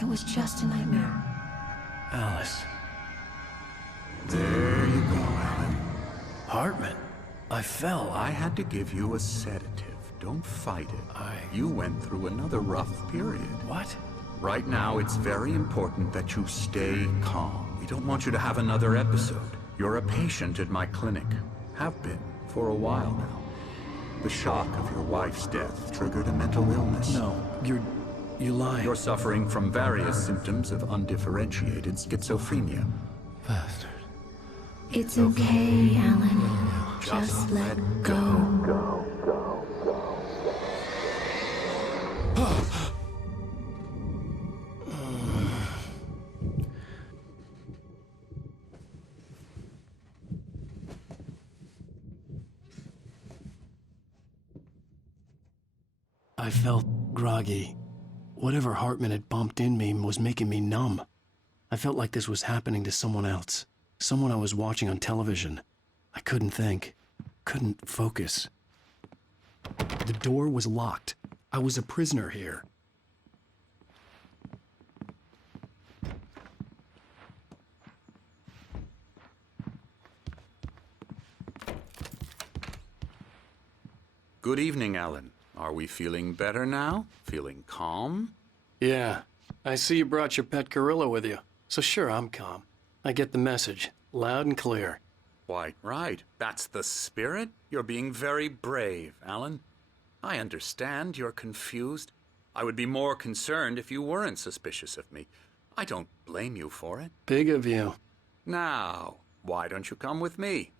It was just a nightmare. Alice. There you go, Alan. Hartman. I fell. I had to give you a sedative. Don't fight it. You went through another rough period. What? Right now, it's very important that you stay calm. We don't want you to have another episode. You're a patient at my clinic. Have been for a while now. The shock of your wife's death triggered a mental illness. No, you're lying. You're suffering from various symptoms of undifferentiated schizophrenia. Bastard. It's okay, Alan. Just let go. I felt groggy. Whatever Hartman had bumped in me was making me numb. I felt like this was happening to someone else. Someone I was watching on television. I couldn't think. Couldn't focus. The door was locked. I was a prisoner here. Good evening, Alan. Are we feeling better now? Feeling calm? Yeah. I see you brought your pet gorilla with you. So sure, I'm calm. I get the message. Loud and clear. Why, right. That's the spirit. You're being very brave, Alan. I understand you're confused. I would be more concerned if you weren't suspicious of me. I don't blame you for it. Big of you. Now, why don't you come with me?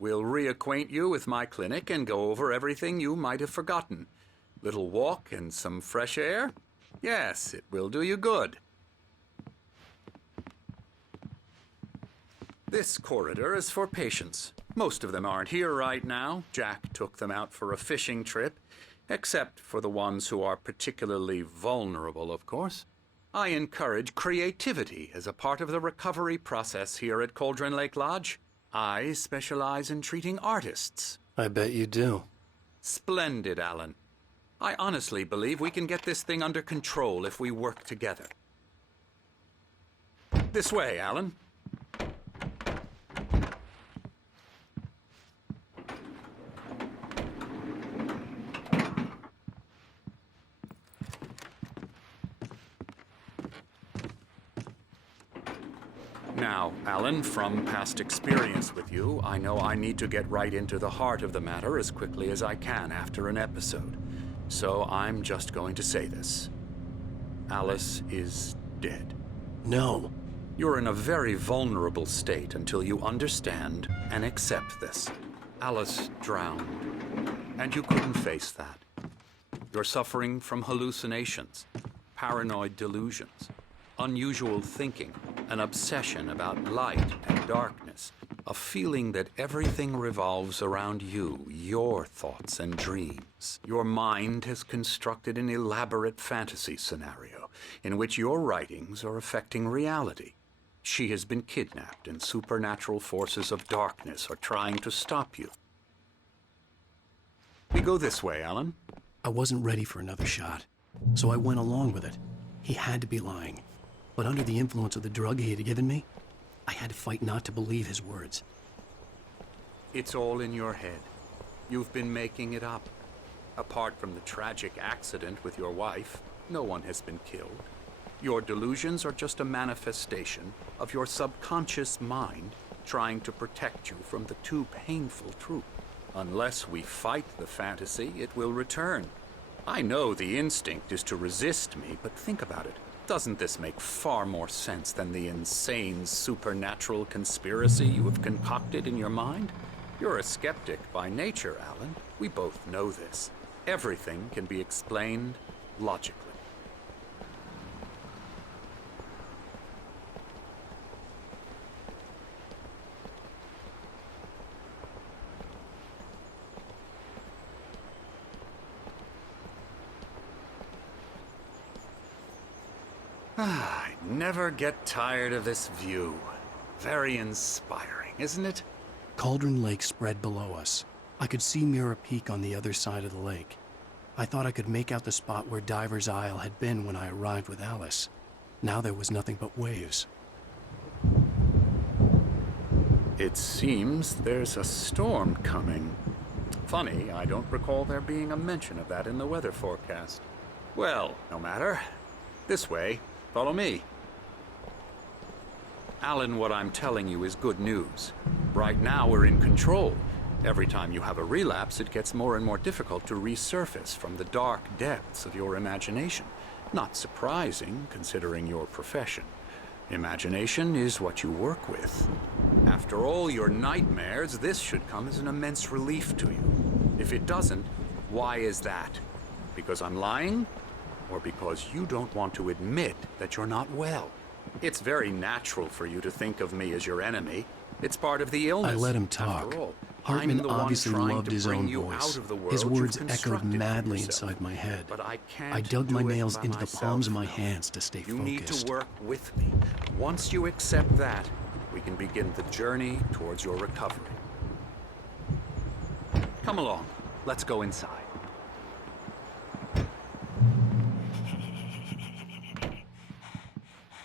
We'll reacquaint you with my clinic and go over everything you might have forgotten. Little walk and some fresh air? Yes, it will do you good. This corridor is for patients. Most of them aren't here right now. Jack took them out for a fishing trip, except for the ones who are particularly vulnerable, of course. I encourage creativity as a part of the recovery process here at Cauldron Lake Lodge. I specialize in treating artists. I bet you do. Splendid, Alan. I honestly believe we can get this thing under control if we work together. This way, Alan. Now, Alan, from past experience with you, I know I need to get right into the heart of the matter as quickly as I can after an episode. So I'm just going to say this. Alice is dead. No. You're in a very vulnerable state until you understand and accept this. Alice drowned, and you couldn't face that. You're suffering from hallucinations, paranoid delusions, unusual thinking, an obsession about light and darkness, a feeling that everything revolves around you, your thoughts and dreams. Your mind has constructed an elaborate fantasy scenario in which your writings are affecting reality. She has been kidnapped and supernatural forces of darkness are trying to stop you. We go this way, Alan. I wasn't ready for another shot, so I went along with it. He had to be lying. But under the influence of the drug he had given me, I had to fight not to believe his words. It's all in your head. You've been making it up. Apart from the tragic accident with your wife, no one has been killed. Your delusions are just a manifestation of your subconscious mind trying to protect you from the too painful truth. Unless we fight the fantasy, it will return. I know the instinct is to resist me, but think about it. Doesn't this make far more sense than the insane supernatural conspiracy you have concocted in your mind? You're a skeptic by nature, Alan. We both know this. Everything can be explained logically. I never get tired of this view. Very inspiring, isn't it? Cauldron Lake spread below us. I could see Mirror Peak on the other side of the lake. I thought I could make out the spot where Diver's Isle had been when I arrived with Alice. Now there was nothing but waves. It seems there's a storm coming. Funny, I don't recall there being a mention of that in the weather forecast. Well, no matter. This way. Follow me. Alan, what I'm telling you is good news. Right now, we're in control. Every time you have a relapse, it gets more and more difficult to resurface from the dark depths of your imagination. Not surprising, considering your profession. Imagination is what you work with. After all your nightmares, this should come as an immense relief to you. If it doesn't, why is that? Because I'm lying? Or because you don't want to admit that you're not well? It's very natural for you to think of me as your enemy. It's part of the illness. I let him talk. After all, Hartman I'm the one obviously trying loved to his bring own you voice. out of the world His you've words echoed constructed for madly yourself. inside my head. But I can't I dug do my it nails by into the myself palms of my now. hands to stay You focused. need to work with me. Once you accept that, we can begin the journey towards your recovery. Come along. Let's go inside.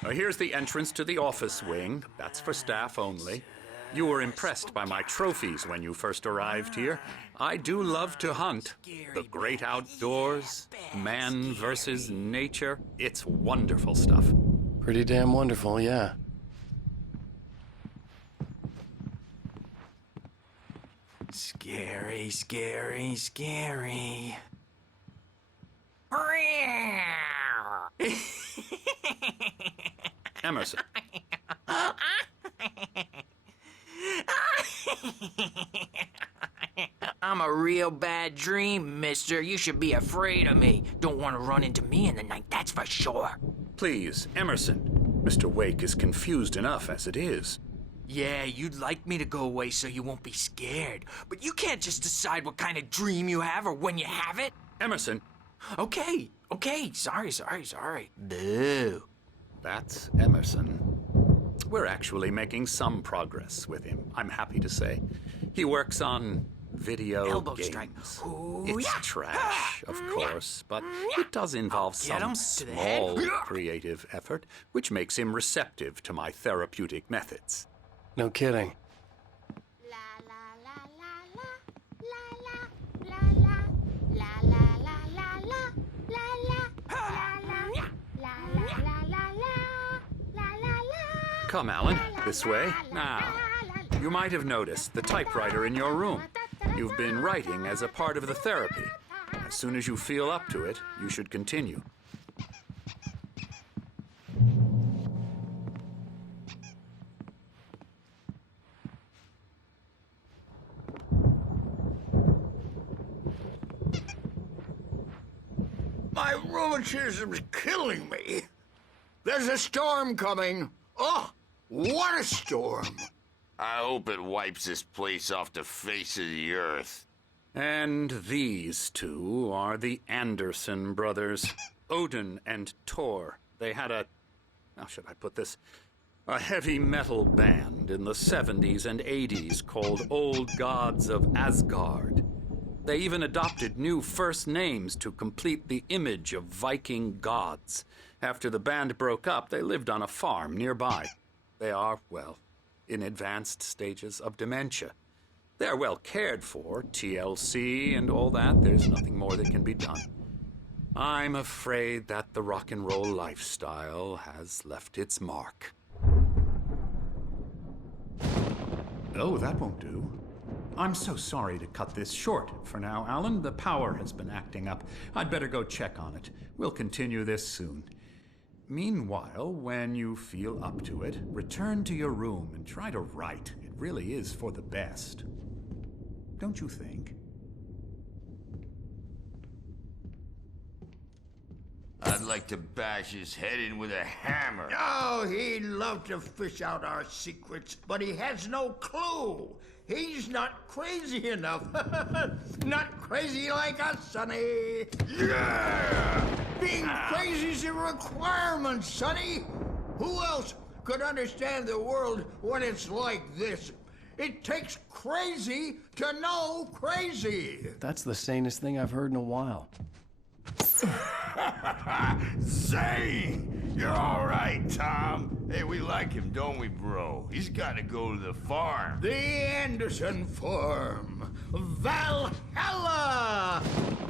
Now, here's the entrance to the office wing. That's for staff only. You were impressed by my trophies when you first arrived here. I do love to hunt. The great outdoors, man versus nature. It's wonderful stuff. Pretty damn wonderful, yeah. Scary, scary, scary. Emerson. I'm a real bad dream, mister. You should be afraid of me. Don't want to run into me in the night, that's for sure. Please, Emerson. Mr. Wake is confused enough as it is. Yeah, you'd like me to go away so you won't be scared. But you can't just decide what kind of dream you have or when you have it. Emerson, Okay, sorry. Boo. that's Emerson. We're actually making some progress with him, I'm happy to say. He works on video Elbow games. strike. Ooh, It's yeah. trash, of course, but it does involve Get some him to the head. small creative effort, which makes him receptive to my therapeutic methods. No kidding. Come, Alan, this way. Now, you might have noticed the typewriter in your room. You've been writing as a part of the therapy. As soon as you feel up to it, you should continue. My rheumatism's killing me. There's a storm coming. Oh, what a storm. I hope it wipes this place off the face of the earth. And these two are the Anderson brothers, Odin and Thor. They had how should I put this? A heavy metal band in the 70s and 80s called Old Gods of Asgard. They even adopted new first names to complete the image of Viking gods. After the band broke up, they lived on a farm nearby. They are, well, in advanced stages of dementia. They're well cared for, TLC and all that. There's nothing more that can be done. I'm afraid that the rock and roll lifestyle has left its mark. Oh, that won't do. I'm so sorry to cut this short for now, Alan. The power has been acting up. I'd better go check on it. We'll continue this soon. Meanwhile, when you feel up to it, return to your room and try to write. It really is for the best. Don't you think? I'd like to bash his head in with a hammer. Oh, he'd love to fish out our secrets, but he has no clue. He's not crazy enough. Not crazy like us, Sonny. Yeah! Being crazy's a requirement, Sonny. Who else could understand the world when it's like this? It takes crazy to know crazy. That's the sanest thing I've heard in a while. Zane! You're all right, Tom. Hey, we like him, don't we, bro? He's got to go to the farm. The Anderson farm. Valhalla!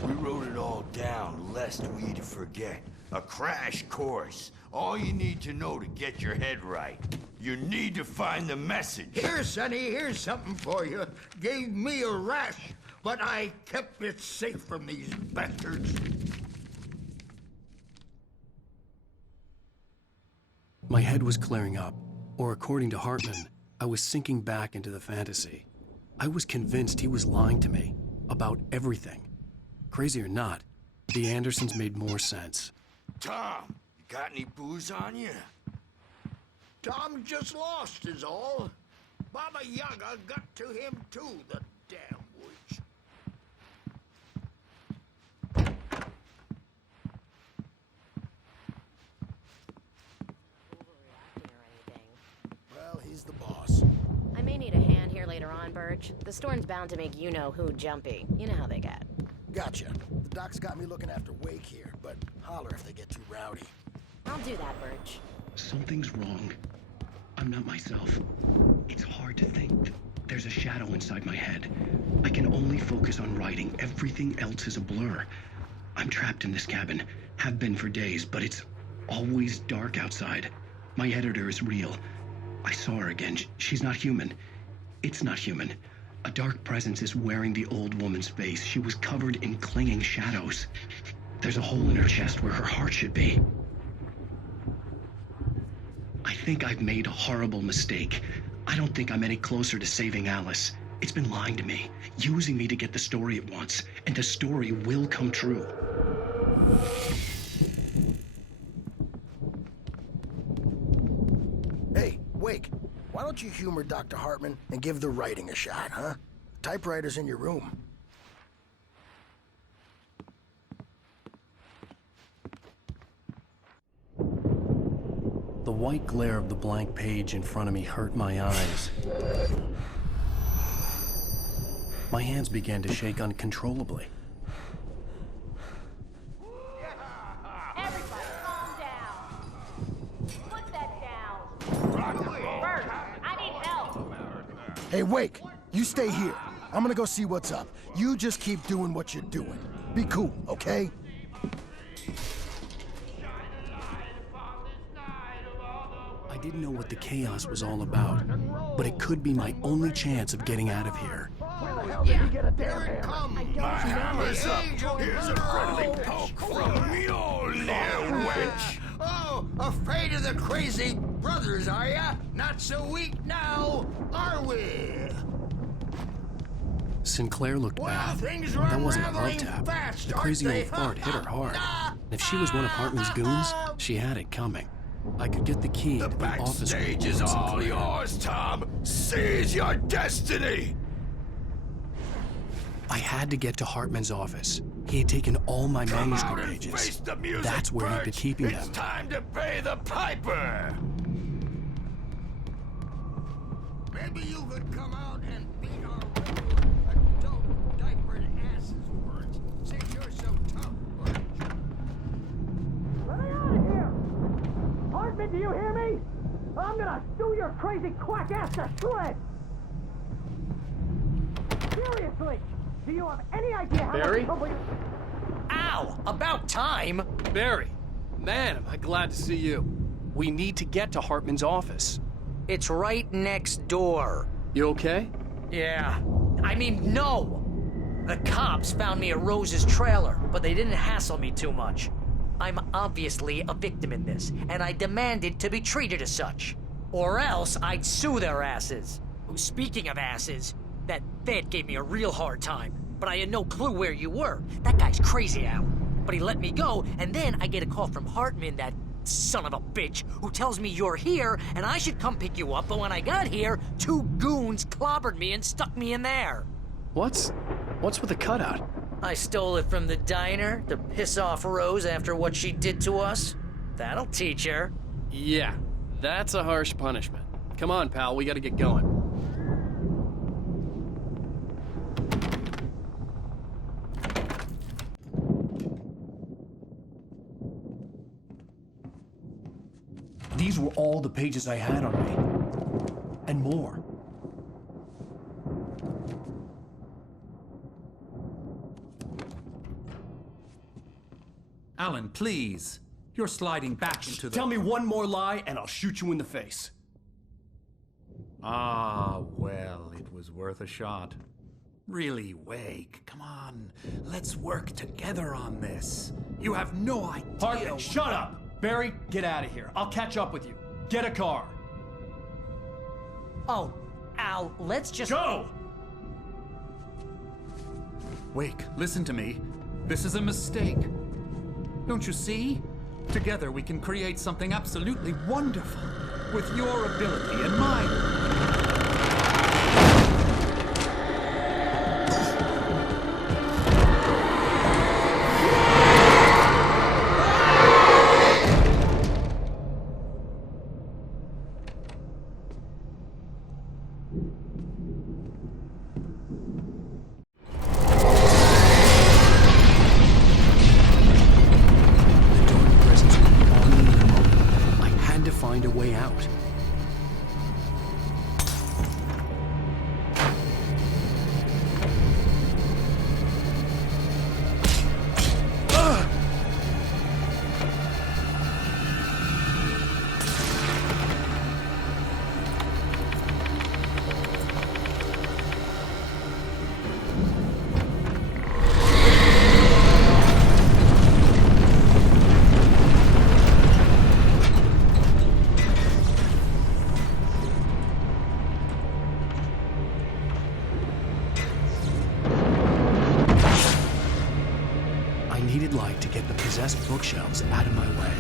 We wrote it all down, lest we'd forget. A crash course. All you need to know to get your head right. You need to find the message. Here, Sonny, here's something for you. Gave me a rash, but I kept it safe from these bastards. My head was clearing up, or according to Hartman, I was sinking back into the fantasy. I was convinced he was lying to me about everything. Crazy or not, the Andersons made more sense. Tom, you got any booze on you? Tom just lost is all. Baba Yaga got to him too, the damn witch. Well, he's the boss. I may need a hand here later on, Birch. The storm's bound to make you-know-who jumpy. You know how they get. Gotcha. The doc's got me looking after Wake here, but holler if they get too rowdy. I'll do that, Birch. Something's wrong. I'm not myself. It's hard to think. There's a shadow inside my head. I can only focus on writing. Everything else is a blur. I'm trapped in this cabin. Have been for days, but it's always dark outside. My editor is real. I saw her again. She's not human. It's not human. A dark presence is wearing the old woman's face. She was covered in clinging shadows. There's a hole in her chest where her heart should be. I think I've made a horrible mistake. I don't think I'm any closer to saving Alice. It's been lying to me, using me to get the story it wants, and the story will come true. Hey, Wake, why don't you humor Dr. Hartman and give the writing a shot, huh? Typewriter's in your room. The white glare of the blank page in front of me hurt my eyes. My hands began to shake uncontrollably. Everybody, calm down. Put that down. Birch, I need help. Hey, Wake, you stay here. I'm gonna go see what's up. You just keep doing what you're doing. Be cool, okay? I didn't know what the chaos was all about, but it could be my only chance of getting out of here. Here it comes. My hammer's up. Here's a friendly poke from Mjolnir, wench. Oh, afraid of the crazy brothers, are ya? Not so weak now, are we? Sinclair looked Well, bad. things are That wasn't a love unraveling tap. fast, The aren't crazy they? old fart hit her hard. And if she was one of Hartman's goons, she had it coming. I could get the key The to the office. backstage is all yours, Tom. Seize your destiny. I had to get to Hartman's office. He had taken all my Come out manuscript and pages. face the music, That's where he'd been Birch. keeping It's them. time to pay the piper. Maybe you could come out and beat our adult diapered asses for it, since you're so tough, Birch. Let me out of here! Hartman, do you hear me? I'm gonna sue your crazy quack ass to shreds! Seriously, do you have any idea how Barry? much trouble you... Ow! About time! Barry, man, am I glad to see you. We need to get to Hartman's office. It's right next door. You okay? Yeah. I mean, no! The cops found me at Rose's trailer, but they didn't hassle me too much. I'm obviously a victim in this, and I demanded to be treated as such. Or else I'd sue their asses. Speaking of asses, that vet gave me a real hard time, but I had no clue where you were. That guy's crazy, Al. But he let me go, and then I get a call from Hartman, that son of a bitch, who tells me you're here and I should come pick you up, but when I got here, 2 goons clobbered me and stuck me in there. What's with the cutout? I stole it from the diner to piss off Rose after what she did to us. That'll teach her. Yeah, that's a harsh punishment. Come on, pal, we gotta get going. were all the pages I had on me. And more. Alan, please. You're sliding back into the... Tell me one more lie and I'll shoot you in the face. Ah, well, it was worth a shot. Really, Wake, come on. Let's work together on this. You have no idea... Hartman, shut up! Barry, get out of here. I'll catch up with you. Get a car. Oh, Al, let's just... Go! Wake, listen to me. This is a mistake. Don't you see? Together we can create something absolutely wonderful. With your ability and mine. Find a way out. Needed light to get the possessed bookshelves out of my way.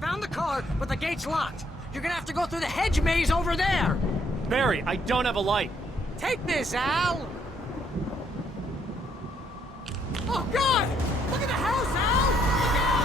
found the car, but the gate's locked. You're gonna have to go through the hedge maze over there. Barry, I don't have a light. Take this, Al! Oh, God! Look at the house, Al! Look out!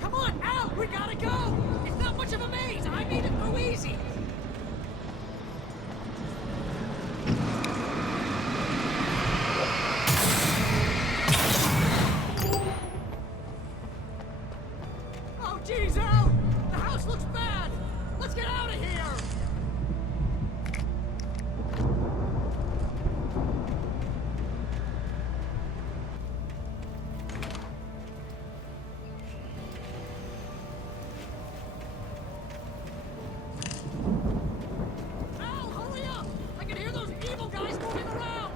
Come on, Al! We gotta go! It's not much of a maze! I made it go easy! Oh, geez, Al! The house looks bad! Let's get out of here! Al, hurry up! I can hear those evil guys moving around!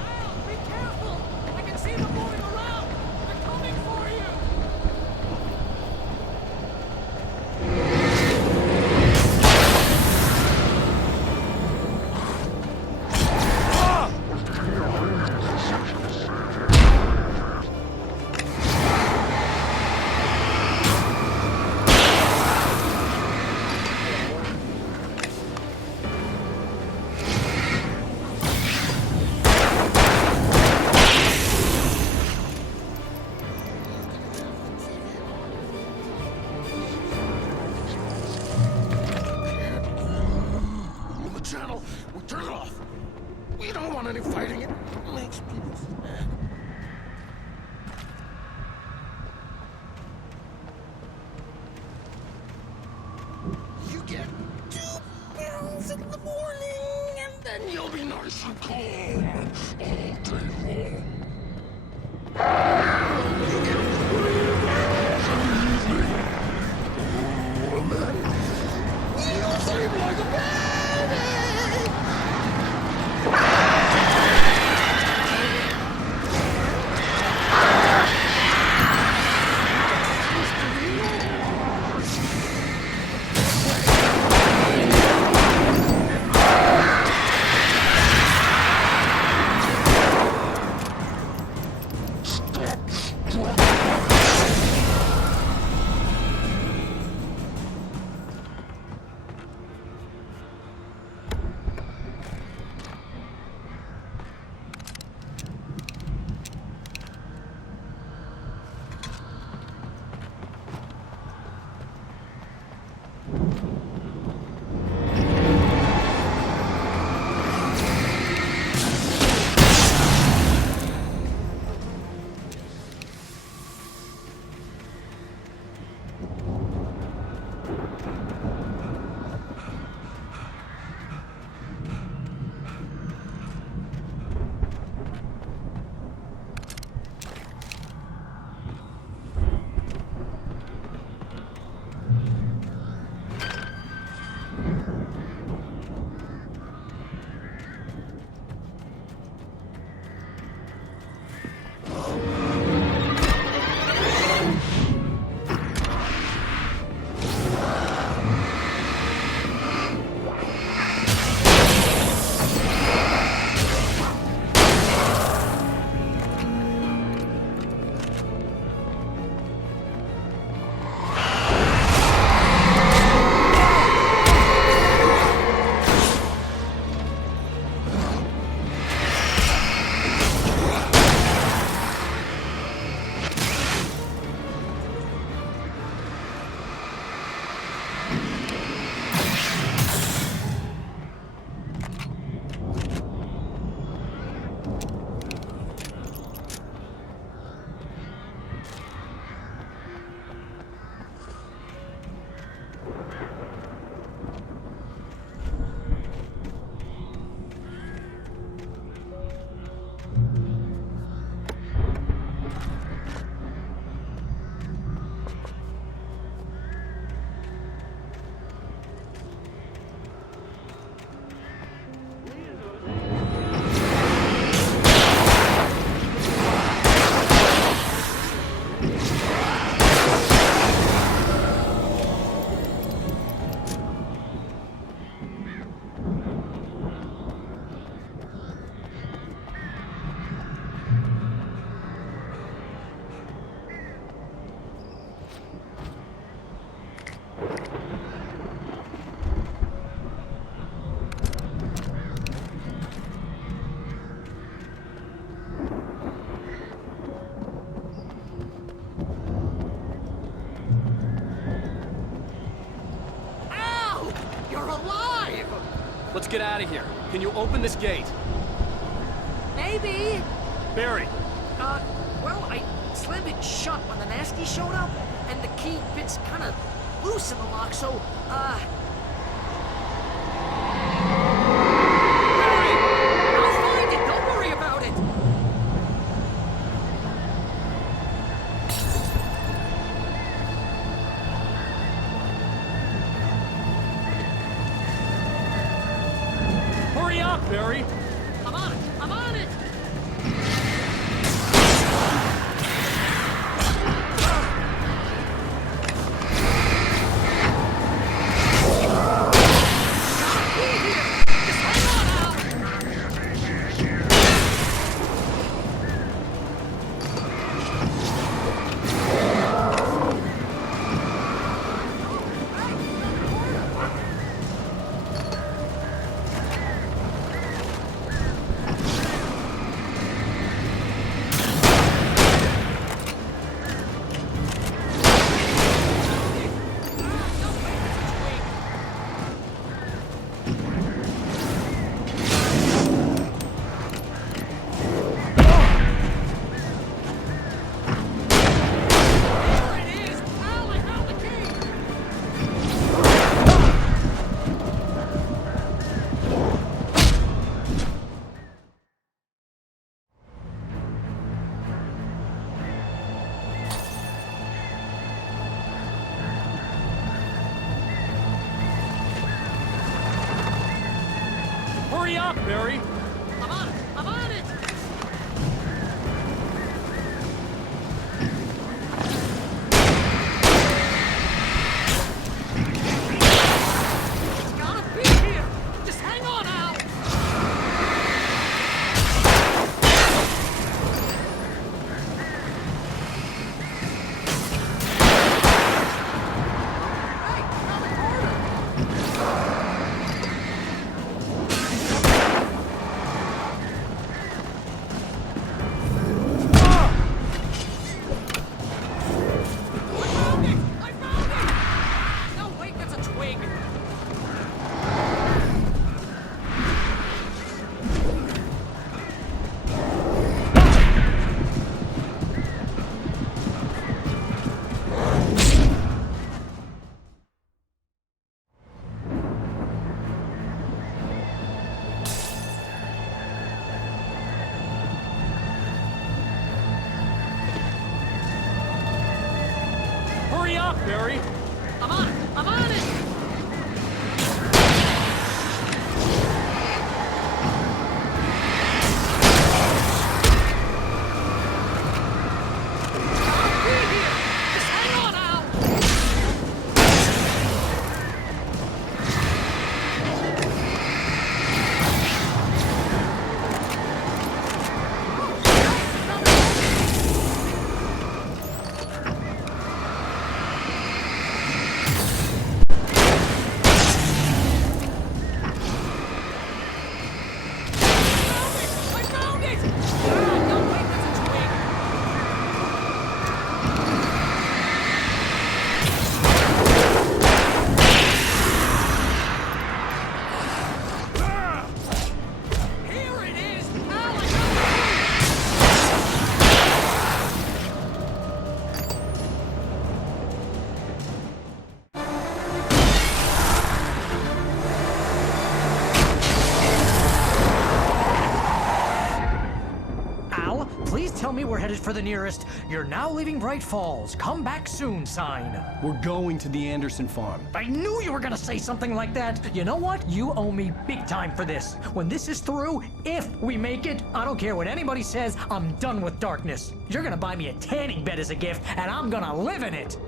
Al, be careful! I can see them moving around! They're coming for you! The channel. We turn it off. We don't want any fighting. It makes people mad. You get 2 pills in the morning, and then you'll be nice and calm all day long. You get 3 pills in the evening. Oh, man. You sleep like a baby. get out of here. Can you open this gate? Maybe. Barry, Well, I slammed it shut when the nasty showed up, and the key fits kind of loose in the lock, so, Barry! I'll find it, don't worry about it! hurry up, Barry! I'm on it, I'm on it! Hurry up, Barry! I'm on it, I'm on it! It's gotta be here! Just hang on, Al! Hey, around the corner! I found it! No, wait, that's a twig. Hurry up, Barry! I'm on it! I'm on it! I'll be here! Just hang on, Al! I found it! No, wait, that's a twig. Here it is! Al, I got it! Al, please tell me we're headed for the nearest "You're now leaving Bright Falls. Come back soon" sign. We're going to the Anderson farm. I knew you were gonna say something like that. You know what? You owe me big time for this. When this is through, if we make it, I don't care what anybody says, I'm done with darkness. You're gonna buy me a tanning bed as a gift, and I'm gonna live in it.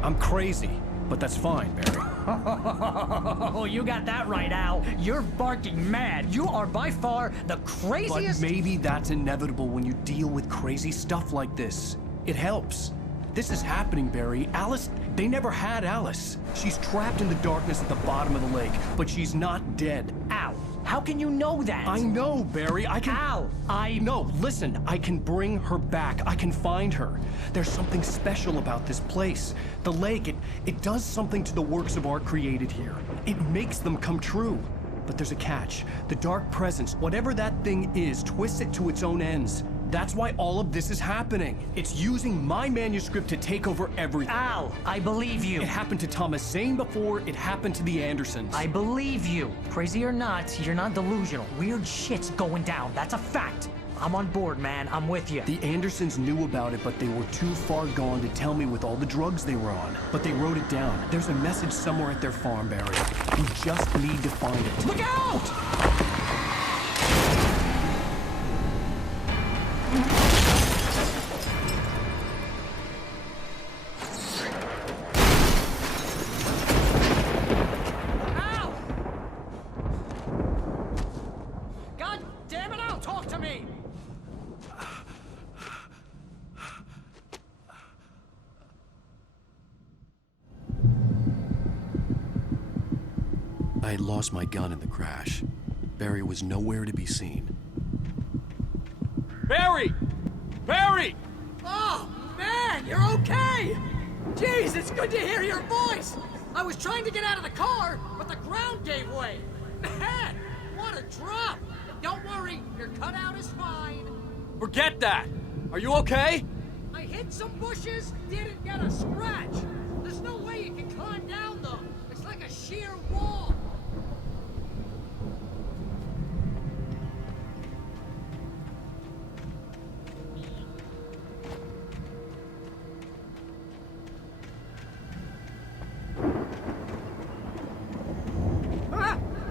I'm crazy, but that's fine, Barry. Oh, you got that right, Al. You're barking mad. You are by far the But craziest. maybe that's inevitable when you deal with crazy stuff like this. It helps. this is happening, Barry. Alice, they never had Alice. She's trapped in the darkness at the bottom of the lake, but she's not dead. Al, how can you know that? I know, Barry. I can... Al, No, listen. I can bring her back. I can find her. There's something special about this place. The lake, it does something to the works of art created here. It makes them come true. But there's a catch. The dark presence, whatever that thing is, twists it to its own ends. That's why all of this is happening. It's using my manuscript to take over everything. Al, I believe you. It happened to Thomas Zane before, it happened to the Andersons. I believe you. Crazy or not, you're not delusional. Weird shit's going down. That's a fact. I'm on board, man. I'm with you. The Andersons knew about it, but they were too far gone to tell me with all the drugs they were on. But they wrote it down. There's a message somewhere at their farm, Barry. We just need to find it. Look out! Al! God damn it, Al, talk to me! I had lost my gun in the crash. Barry was nowhere to be seen. Barry! Barry! Oh, man, you're okay! Jeez, it's good to hear your voice! I was trying to get out of the car, but the ground gave way. Man, what a drop! Don't worry, your cutout is fine. Forget that! Are you okay? I hit some bushes, didn't get a scratch. There's no way you can climb down, though. It's like a sheer wall.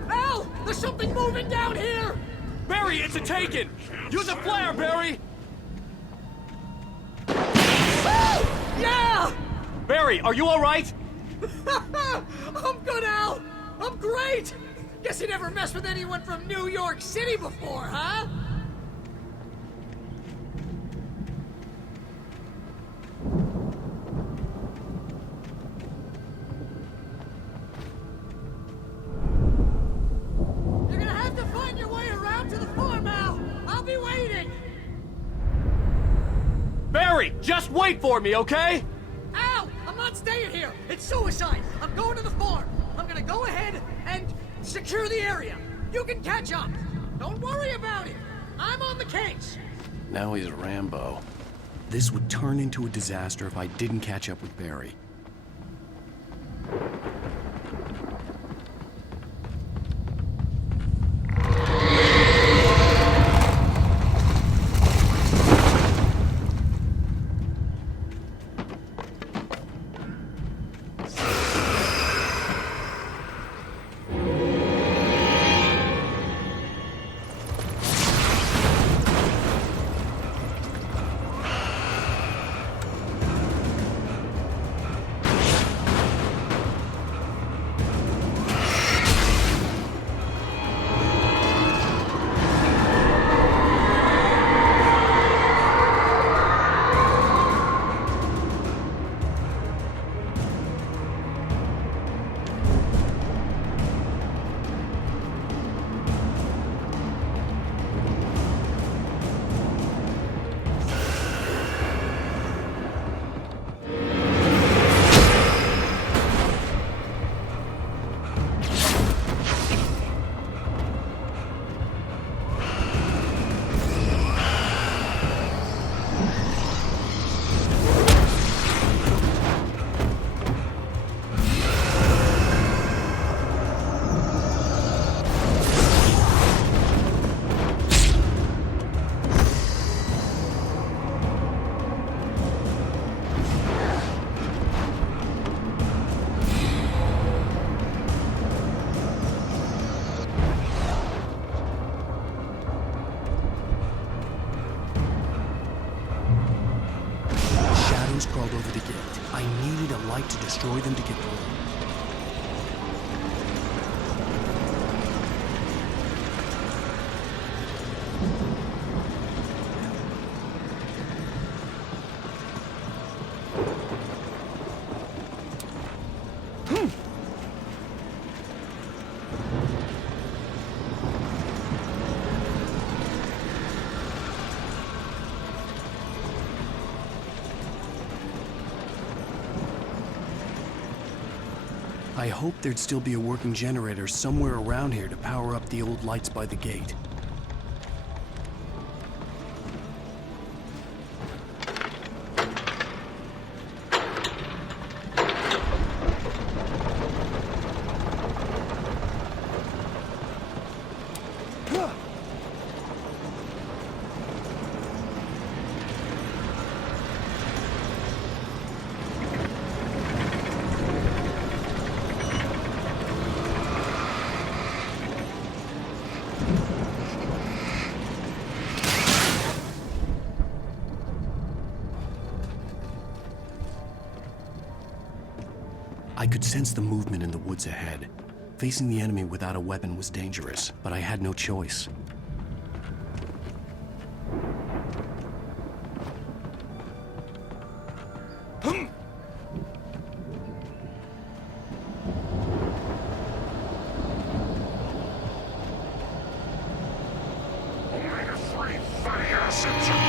Al! There's something moving down here! Barry, it's a Taken! Use a flare, Barry! Yeah! Barry, are you alright? I'm good, Al! I'm great! Guess you never messed with anyone from New York City before, huh? You're gonna have to find your way around to the farm, Al! I'll be waiting! Barry, just wait for me, okay? Al! I'm not staying here! It's suicide! I'm going to the farm! I'm gonna go ahead and secure the area! You can catch up! Don't worry about it! I'm on the case! Now he's Rambo. This would turn into a disaster if I didn't catch up with Barry. I hoped there'd still be a working generator somewhere around here to power up the old lights by the gate. I could sense the movement in the woods ahead. Facing the enemy without a weapon was dangerous, but I had no choice. Only 3 funny assets